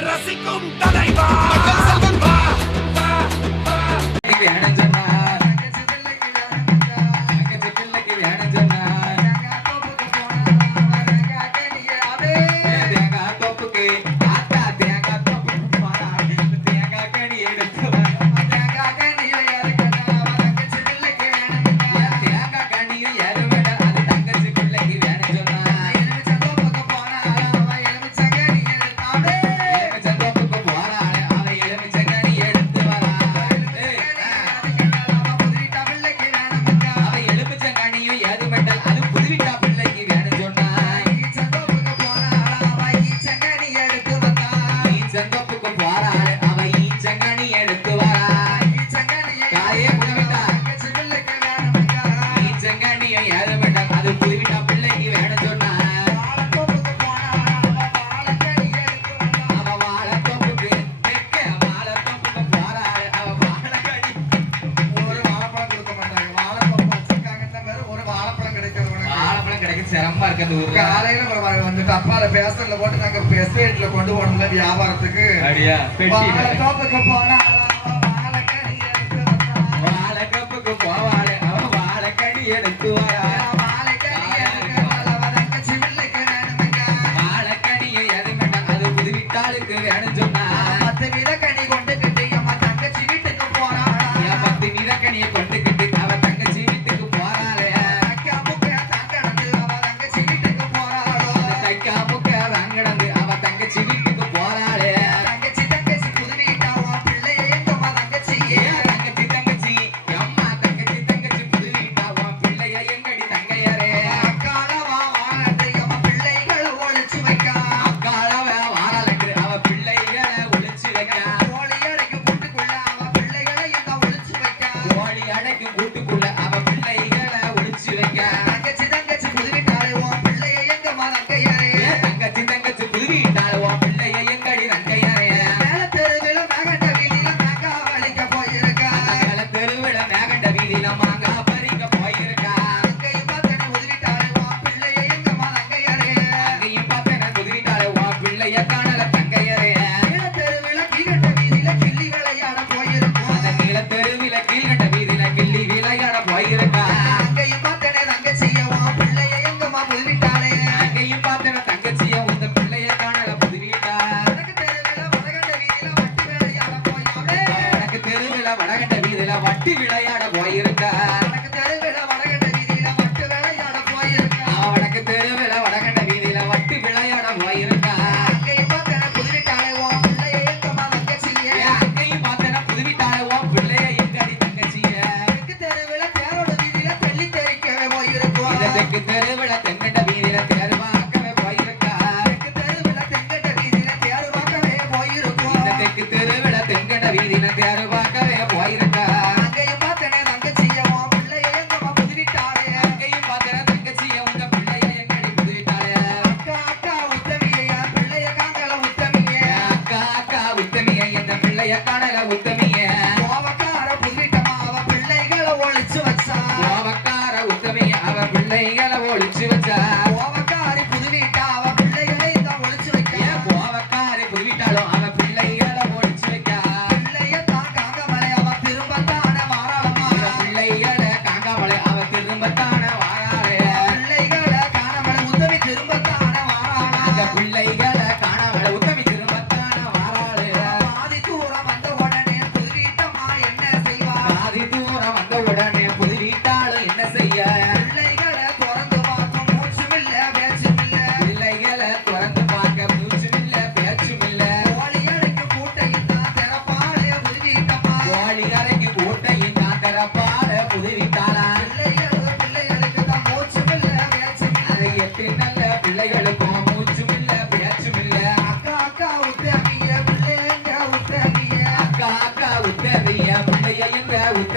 ரசிக்கும் தலைவா அப்படியா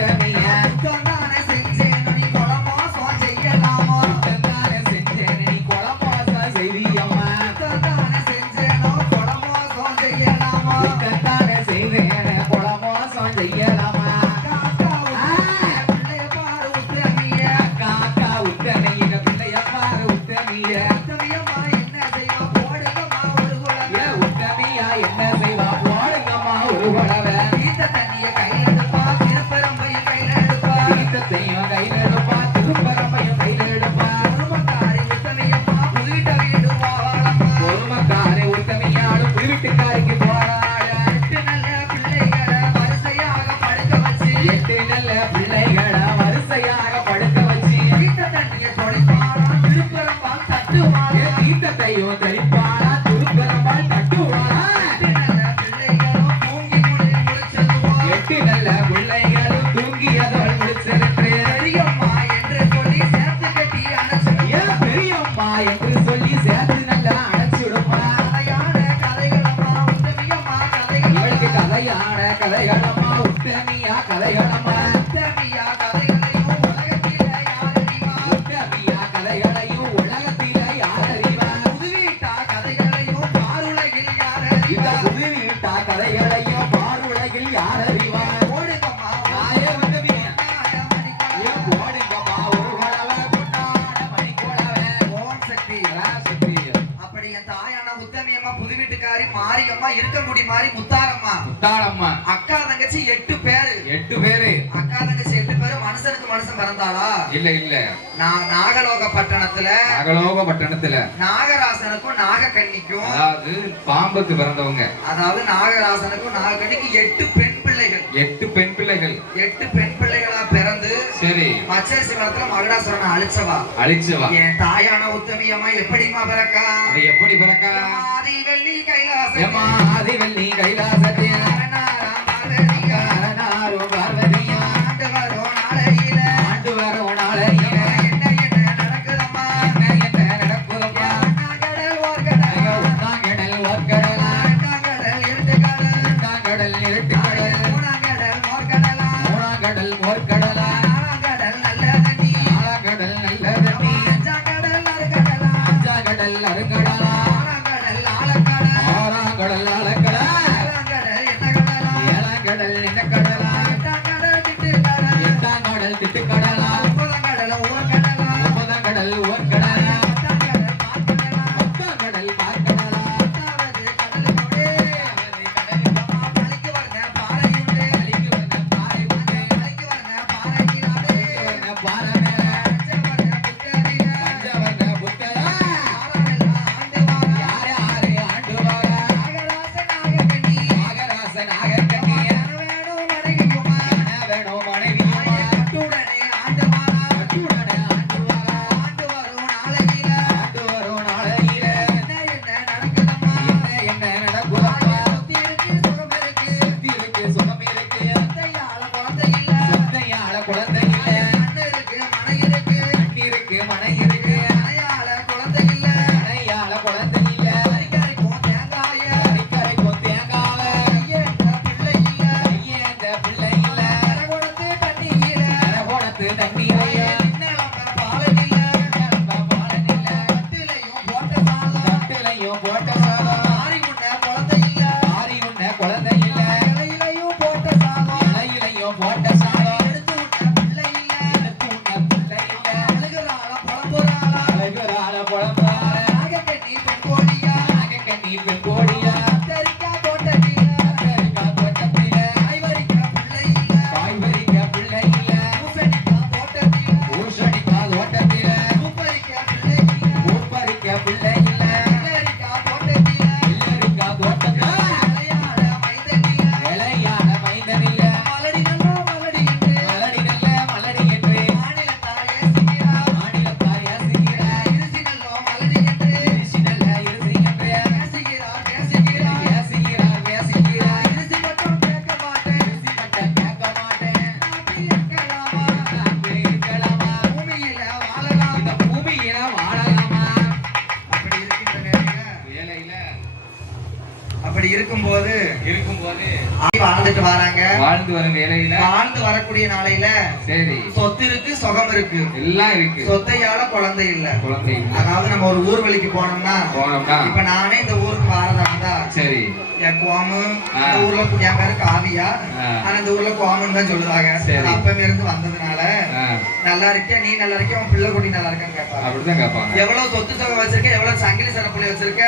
என்ற மாரியம்மா இருக்கமுடி மாறி முத்தாரம்மா. முத்தாளம்மா. அக்கா தங்கச்சி எட்டு பேரு. எட்டு பேரு. அக்கா தங்கச்சி எட்டு பேரு மனுஷனுக்கு மனுஷன் பிறந்தாளா? இல்ல இல்ல. நான் நாகலோக பட்டணத்துல. அகலோக பட்டணத்துல. நாகராசனுக்கும் நாகக்கன்னிக்கும். அதாவது பாம்புக்கு பிறந்தவங்க. அதாவது நாகராசனுக்கும் நாகக்கன்னிக்கும் எட்டு பெண் பிள்ளைகள். எட்டு பெண் பிள்ளைகள். எட்டு பெண் பிள்ளைகளா சரி. மச்சேசி மரத்துல மகடாசுரனை அழிச்சவா? அழிச்சவா? என் தாயான உத்தமியம்மா எப்படிமா பிறக்கா? எப்படி பிறக்கா? ஆதி வெள்ளி கைலாசம். ஏமா ஆதிவல்லி கைலாசத்தில் வரக்கூடிய நாளையில சரி. சொத்து இருக்கு சுகம் இருக்கு. எல்லாம் இருக்கு. சொத்தையால குழந்தை இல்ல. குழந்தை இல்ல. அதாவது நம்ம ஒரு ஊர் வழிக்கு போனோம்னா போனோம்னா. இப்ப நானே இந்த ஊருக்கு வாரதா இருந்தா சரி. என் கோமு ஆ. இந்த ஊர்ல என் பேரு காவியா. ஆ. ஆனா இந்த ஊர்ல கோமுன்னு தான் சொல்லுவாங்க சரி. அப்பவே இருந்து வந்ததுனால ஆ, நல்லா இருக்கியா நீ நல்லா இருக்கியா உன் பிள்ளை குட்டி நல்லா இருக்கான்னு கேட்பாங்க. அப்படிதான் கேட்பாங்க. எவ்வளவு சொத்து சுகம் வச்சிருக்க எவ்வளவு சங்கிலி சரப்புள்ளி வச்சிருக்க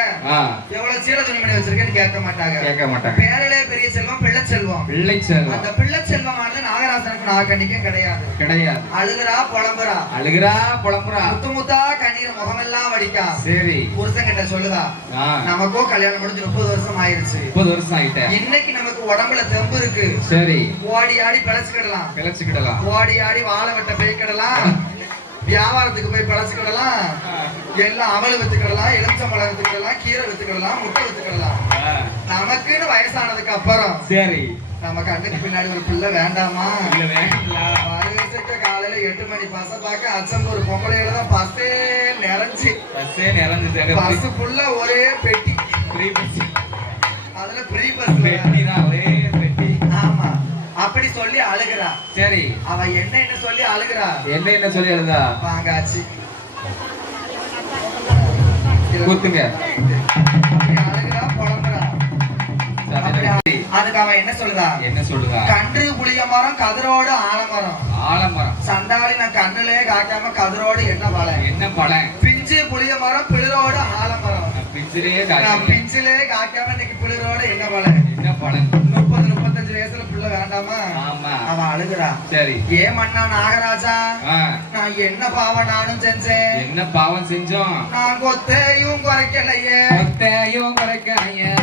எவ்வளவு சீல துணிமணி வச்சிருக்கேன்னு கேட்க மாட்டாங்க. கேட்க மாட்டாங்க. பேரிலே பெரிய செல்வம் பிள்ளை செல்வம். பிள்ளை செல்வம். அந்த பிள்ளை செல்வமானது நாகக்கண்ணிக்கும் கிடையாது. கிடையாது. அழுகுறா புலம்புறா. அழுகிறா புலம்புறா. முத்து முத்தா கண்ணீர் முகமெல்லாம் வடிக்கா. சரி. புருஷன் கிட்ட சொல்லுதா ஆ, நமக்கோ கல்யாணம் முடிஞ்சு முப்பது வருஷம் ஆயிருச்சு. முப்பது வருஷம் ஆயிட்டேன் இன்னைக்கு நமக்கு உடம்புல தெம்பு இருக்கு. சரி. ஓடி ஆடி பிழைச்சுக்கிடலாம். கிளச்சிக்கிடலாம் ஓடி ஆடி வாழை வெட்ட போய்க்கிடலாம் வியாபாரத்துக்கு போய் பிழைச்சுக்கிடலாம். எல்லாம் அவல் வித்துக்கிடலாம் எலுமிச்சம்பழம் வித்துக்கிடலாம் கீரை வித்துக்கிடலாம் முட்டை வித்துக்கிடலாம். நமக்குன்னு வயசானதுக்கு அப்புறம் சரி. நம்ம கண்ணுக்கு பின்னாடி ஒரு பிள்ளை வேண்டாமா? காலையில எட்டு மணி பஸ்ஸ பார்க்க அச்சம்பூர் பொம்பளையில தான் பஸ்ஸே நிறைஞ்சு. பஸ்ஸே நிறைஞ்சுட்டாங்க. பஸ் ஃபுல்லா ஒரே பெட்டி. அதுல ஃப்ரீ பஸ் பெட்டி தான், ஒரே பெட்டி. ஆமா. சொல்லி அழுகிறா. சரி. அவ என்னன்னு சொல்லி அழுகிறா? என்ன என்ன சொல்லி எழுதா வாங்காச்சு குத்துங்க. அதுக்கு அவன் என்ன சொல்லுதா? என்ன சொல்லுதா? கன்று புளிய மரம் கதிரோடு ஆலமரம் ஆலமரம் சண்டாளி நான் கண்ணுலயே காக்காம கதிரோடு என்ன பழம்? என்ன பழம்? பிஞ்சு புளிய மரம் பிளிரோடு ஆலமரம் பிஞ்சிலேயே காக்காம இன்னைக்கு பிளிரோடு என்ன பழம்? என்ன பழம்? முப்பது முப்பத்தஞ்சு வயசுல பிள்ளை வேண்டாமா? ஆமா. அவன் அழுகுறா. சரி. ஏ மன்னா நாகராஜா? நான் என்ன பாவம் நானும் செஞ்சேன்? என்ன பாவம் செஞ்சோம்? நான் கொத்தையும் குறைக்கலையே. கொத்தையும் குறைக்காய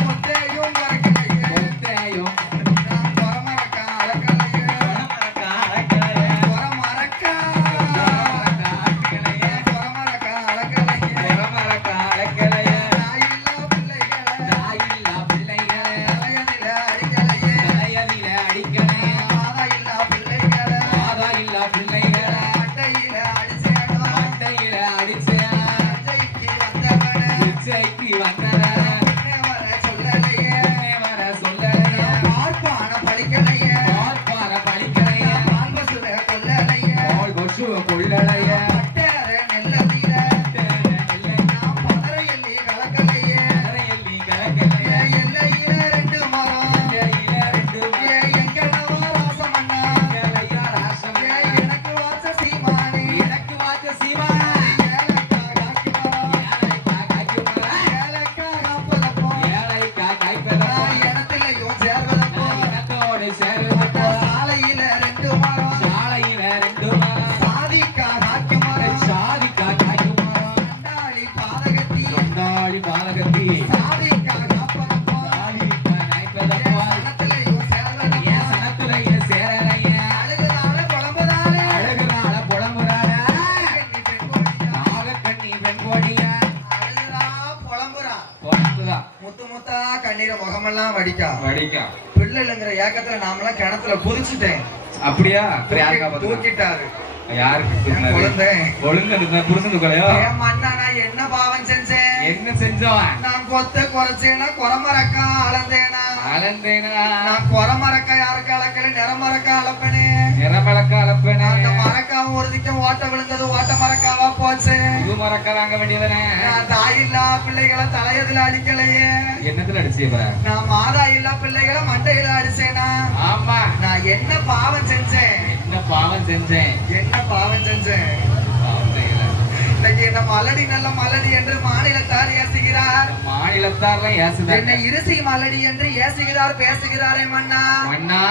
வடிக்கா வடிக்கும் பிள்ளை இல்லைங்கிற ஏக்கத்துல நாமெல்லாம் கிணத்துல குதிச்சுட்டேன். அப்படியா? தூக்கிட்டாரு. யாருக்கு? குழந்தை. ஒழுங்கா கொலையோ மண்ணா நான் என்ன பாவம் செஞ்சேன்? என்ன செஞ்சோம் நான் கொத்த குறைச்சேனா குறமரக்கா அளந்தேனா? அளந்தேனா? நான் குறமரக்கா யாருக்கு அளக்கல நிறமரக்கா அளப்பனே? அளப்பேனே அந்த மரக்காவும் ஒரு திக்கம் ஓட்ட விழுந்தது ஓட்ட மரக்காவா போச்சு. இது மறக்க வாங்க வேண்டியதானே நான் தாயில்லா பிள்ளைகளை தலையதுல அடிக்கலையே. என்னத்துல அடிச்சிய நான் மாதா இல்லா பிள்ளைகளை மண்டையில அடிச்சேனா? ஆமா. நான் என்ன பாவம் செஞ்சேன்? என்ன பாவம் செஞ்சேன்? என்ன பாவம் செஞ்சேன். இன்னைக்கு என்ன மலடி நல்ல மலடி என்று மாநிலத்தார் ஏசுகிறார். மாநிலத்தார்லாம் என்னை ஏசுதாங்க இருசி மலடி என்று ஏசுகிறார் பேசுகிறாரே மன்னா. மண்ணா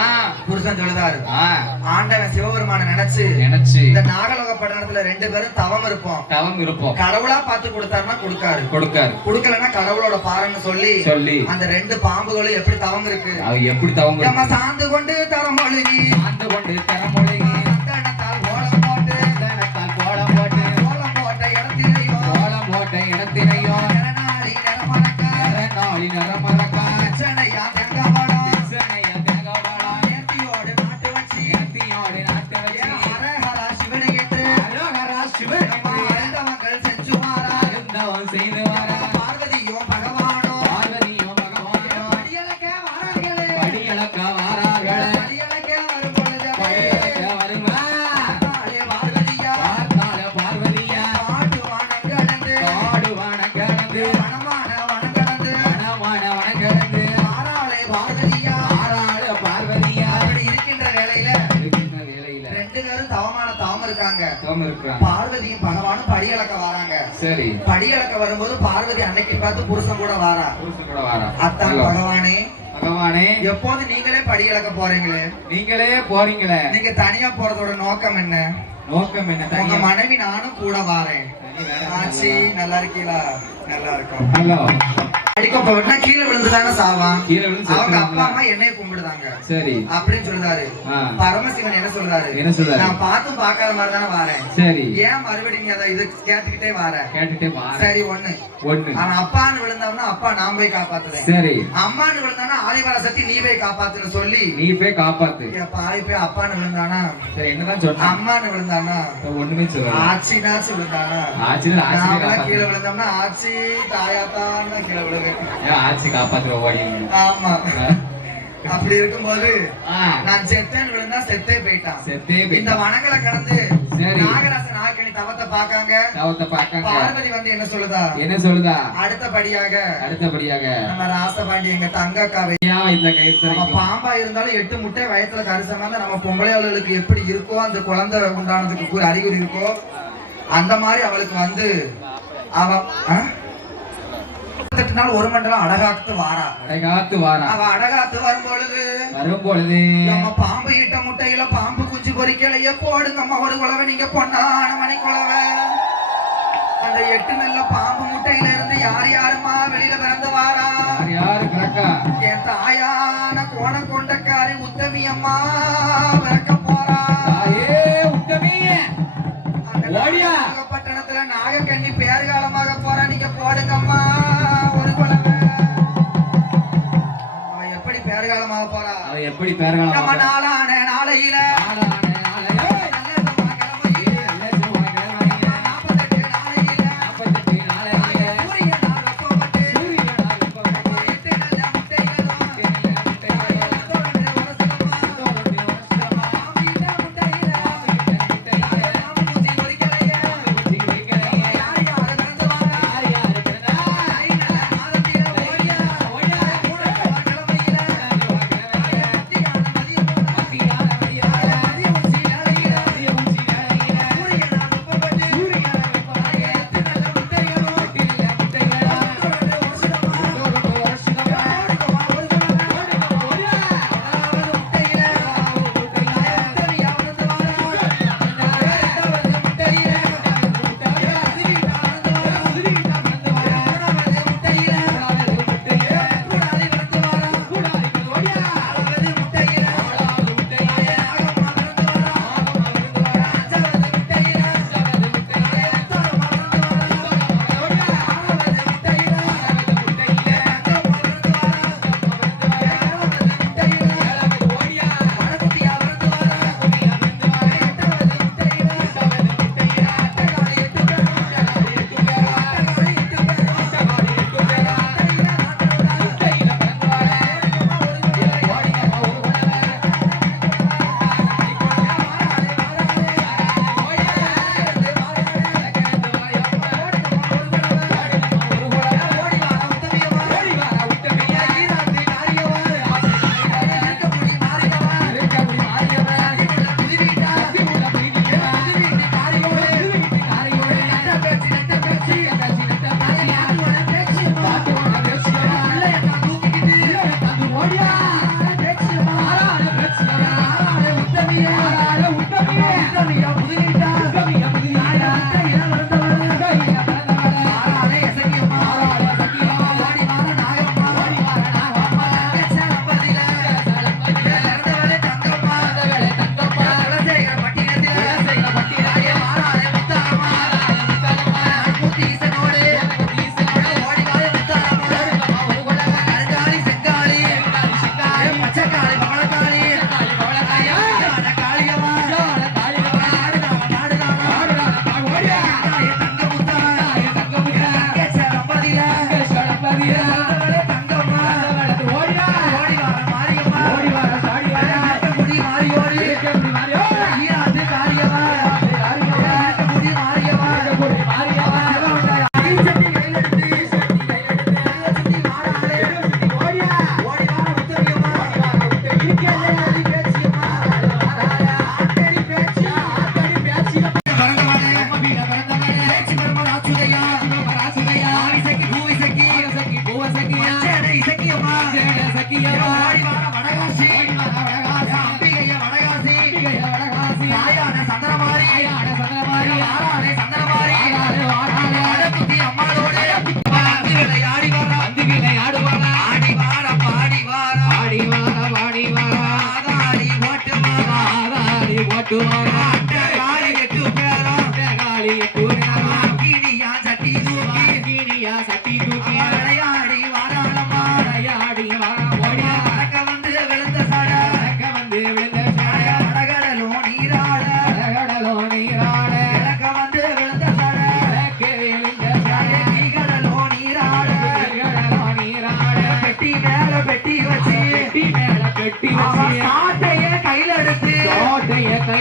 புருஷன் சொல்லுதாரு. ஆ. ஆண்டவன் சிவபெருமான நினைச்சு நினைச்சு. இந்த நாகலோக பட்டணத்துல ரெண்டு பேரும் தவம் இருப்போம். தவம் இருப்போம். கடவுளா பார்த்து கொடுத்தாருன்னா கொடுக்காரு. கொடுக்காரு. கொடுக்கலன்னா கடவுளோட பாருன்னு சொல்லி சொல்லி. அந்த ரெண்டு பாம்புகளும் எப்படி தவம் இருக்கு? எப்படி தவம் நம்ம? சாந்து கொண்டு தரம் மொழிகி ஆண்டு கொண்டு தரமொழி சரி. படியலக்க வரும்போது பார்வதி அன்னைக்கு பார்த்து புருஷன் கூட வாரா. புருஷன் கூட வாரா. அத்தான் பகவானே. பகவானே. எப்போது நீங்களே படியலக்க போறீங்களே? நீங்களே போறீங்களே. நீங்க தனியா போறதோட நோக்கம் என்ன? நோக்கம் என்ன? உங்க மனைவி நானும் கூட வாரேன். ஆச்சி நல்லா இருக்கீங்களா நல்லா இருக்கும். ஹலோ. அடிக்க கீழே விழுந்துதானே சாவான்? கீழே விழுந்து அவங்க அப்பா? அம்மா என்னைய கும்பிடுதாங்க. சரி. அப்படின்னு சொல்றாரு. பரமசிவன் என்ன சொல்றாரு? என்ன சொல்றாரு? நான் பார்த்தும் பார்க்காத மாதிரி தானே வாரேன். சரி. ஏன் மறுபடியும் நீ அதை இது கேட்டுக்கிட்டே வார? கேட்டுட்டே வாரேன் சரி ஒண்ணு. ஒண்ணு. அவன் அப்பான்னு விழுந்தவனா அப்பா நான் போய் காப்பாத்துறேன் சரி. அம்மான்னு விழுந்தானா ஆதிவர சக்தி நீ போய் காப்பாத்துன்னு சொல்லி நீ போய் காப்பாத்து. ஆதி போய் அப்பான்னு விழுந்தானா? சரி என்னதான் சொன்ன அம்மான்னு விழுந்தானா? ஒண்ணுமே சொல்லல. ஆச்சினாச்சு விழுந்தானா? ஆச்சு கீழே விழுந்தோம்னா ஆச்சி தாயாத்தான் கீழே விழுவேன். காப்பாத்துற ஓடி? ஆமா. அப்படி இருக்கும்போது ஆ, நான் செத்தேன்னு விழுந்தா செத்தே போயிட்டான். செத்தே இந்த போயிட்டான். வனங்களை கடந்து. நாகராசன் தவத்தை தவத்தை பார்வதி வந்து என்ன சொல்லுதா? என்ன சொல்லுதா? அடுத்தபடியாக அடுத்தபடியாக. நம்ம ராசபாண்டி எங்க தங்க ஏன் இந்த நம்ம கைத்தறிக்கும் பாம்பா இருந்தாலும் எட்டு முட்டை வயத்துல கரிசமா இருந்தா நம்ம பொம்பளையாளர்களுக்கு எப்படி இருக்கோ அந்த குழந்தை உண்டானதுக்கு அறிகுறி இருக்கோ அந்த மாதிரி அவளுக்கு வந்து அவ ஆ? முப்பத்தெட்டு நாள் ஒரு மண்டலம் அடகாத்து வாரா. அடகாத்து வாரா. அவ அடகாத்து வரும் பொழுது வரும் பொழுது நம்ம பாம்பு இட்ட முட்டையில பாம்பு குஞ்சு பொறிக்கலையே போடுங்கம்மா ஒரு குழவை நீங்க பொண்ணான மணி குழவை. அந்த எட்டு நல்ல பாம்பு முட்டையில இருந்து யார் யாருமா வெளியில பிறந்து வாரா? யார் கிடக்கா என் தாயான கோணம் கொண்டக்காரி உத்தமி அம்மா பிறக்க போறா. தாயே உத்தமி. நாகப்பட்டினத்துல நாகக்கண்ணி பேர்காலமாக போறா நீங்க போடுங்கம்மா. எப்படி நம்ம பேரகாலம் நாளான நாளையில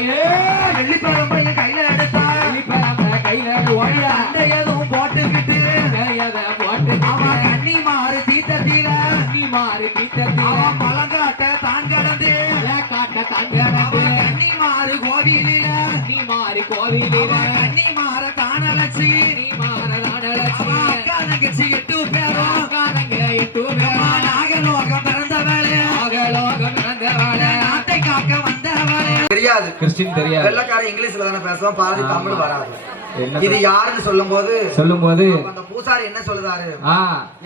கோட்டைய கையில வெள்ளிப்பழம்பையும் கையில எடுத்தா வெளிப்படாம கையில ஓடியா அண்டை எதுவும் போட்டுக்கிட்டு போட்டு அவன் கண்ணி மாறு தீட்டத்தில மாறி அவன் பழங்காட்ட தான் கடந்து கண்ணி மாறு கோவிலில நீ மாறி கோவிலில. அவன் கண்ணி மாற தானலட்சி. நீ மாற அக்கா தங்கச்சி எட்டு பேரும் எட்டு அவன் தெரியாது. கிறிஸ்டின் தெரியாது. வெள்ளக்காரன் இங்கிலீஷ்ல தானே பேசுவோம் பாதி தமிழ் வராது. இது யாருன்னு சொல்லும் போது சொல்லும் போது அந்த பூசாரி என்ன சொல்லுதாரு?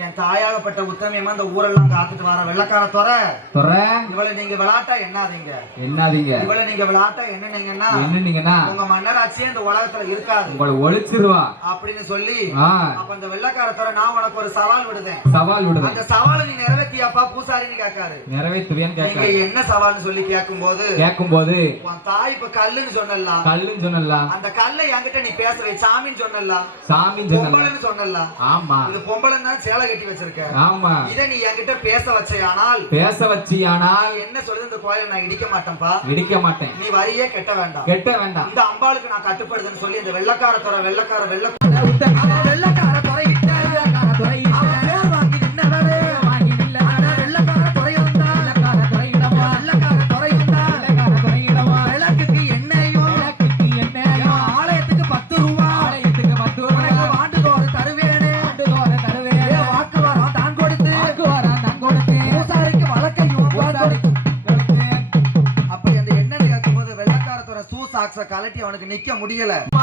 என் தாயாகப்பட்ட உத்தமியமா இந்த ஊரெல்லாம் காத்துட்டு வர வெள்ளக்கார துறை. துற? இவளை நீங்க விளாட்டா என்னாதீங்க? என்னாதீங்க? இவளை நீங்க விளாட்டா என்னன்னீங்கன்னா என்னன்னீங்கன்னா? உங்க மன்னராட்சியே இந்த உலகத்துல இருக்காது. உங்களை ஒழிச்சிருவா. அப்படின்னு சொல்லி அப்ப இந்த வெள்ளக்கார துறை நான் உனக்கு ஒரு சவால் விடுதேன். சவால் விடுதேன் அந்த சவாலை நீ நிறைவேற்றியாப்பா பூசாரின்னு கேட்காரு. நிறைவேற்றுவேன்னு நீங்க கேட்க என்ன சவால்னு சொல்லி கேட்கும் போது கேட்கும் போது உன் தாய் இப்ப கல்லுன்னு சொன்னலாம் கல்லுன்னு சொன்னலாம் அந்த கல்லை என்கிட்ட நீ பேச சாமின்னு பொம்பளைன்னு ஆமா. இது சேலை கட்டி வச்சிருக்க. ஆமா. இதை நீ என்கிட்ட பேச வச்சையானால் பேச வச்சியானால் என்ன சொல்லுது? இந்த கோயிலை நான் இடிக்க மாட்டேன்ப்பா. இடிக்க மாட்டேன். நீ வரியே கெட்ட வேண்டாம். கெட்ட வேண்டாம். இந்த அம்பாளுக்கு நான் கட்டுப்படுதுன்னு சொல்லி இந்த வெள்ளக்கார துறை வெள்ளக்கார வெள்ளக்கார வெள்ளக்கார நிக்க முடியல.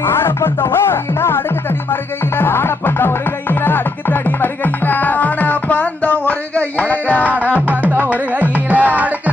ஆனப்பந்த ஓரையில அடுக்கு தடி மறுகையில. ஆனப்பட்ட ஒரு கையில அடுக்கு தடி மறுகையில. ஆனப்பந்த ஒரு கையில ஆனப்பட்ட ஒரு கையில அடுக்கு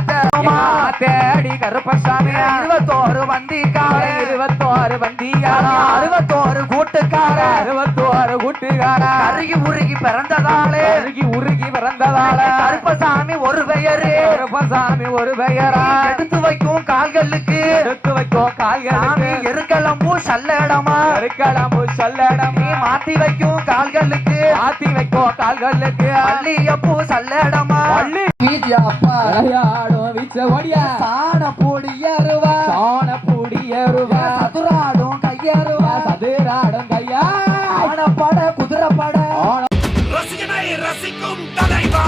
தேடி கருப்பசாமி? இருபத்தோரு வண்டிக்கார இருபத்தோரு வண்டியாரா அறுபத்தோரு கூட்டுக்கார. அறுபத்தோரு கூட்டுகாரா அருகி உருகி பிறந்ததாலே. அருகி உருகி பிறந்ததால. கருப்பசாமி ஒரு பெயரு. கருப்பசாமி ஒரு பெயரா? எடுத்து வைக்கும் கால்களுக்கு இருக்கு வைக்கும் கால்களுக்கு இருக்கலம்பு சல்லடமா. இருக்கலம்பு சல்லடமா. மாத்தி வைக்கும் கால்களுக்கு. மாத்தி வைக்கும் கால்களுக்கு. அள்ளியப்பூ சல்லடமா. அள்ளி வீதியாப்பா விளையாடும் வீச்ச ஓடியா. சாண பூடி ஏறுவா. சாண பூடி ஏறுவா சதுராடும் கையேறுவா. சதுராடும் கையா. ஆனப்பட குதிரைப்பட. ரசிகனை ரசிக்கும் தலைவா.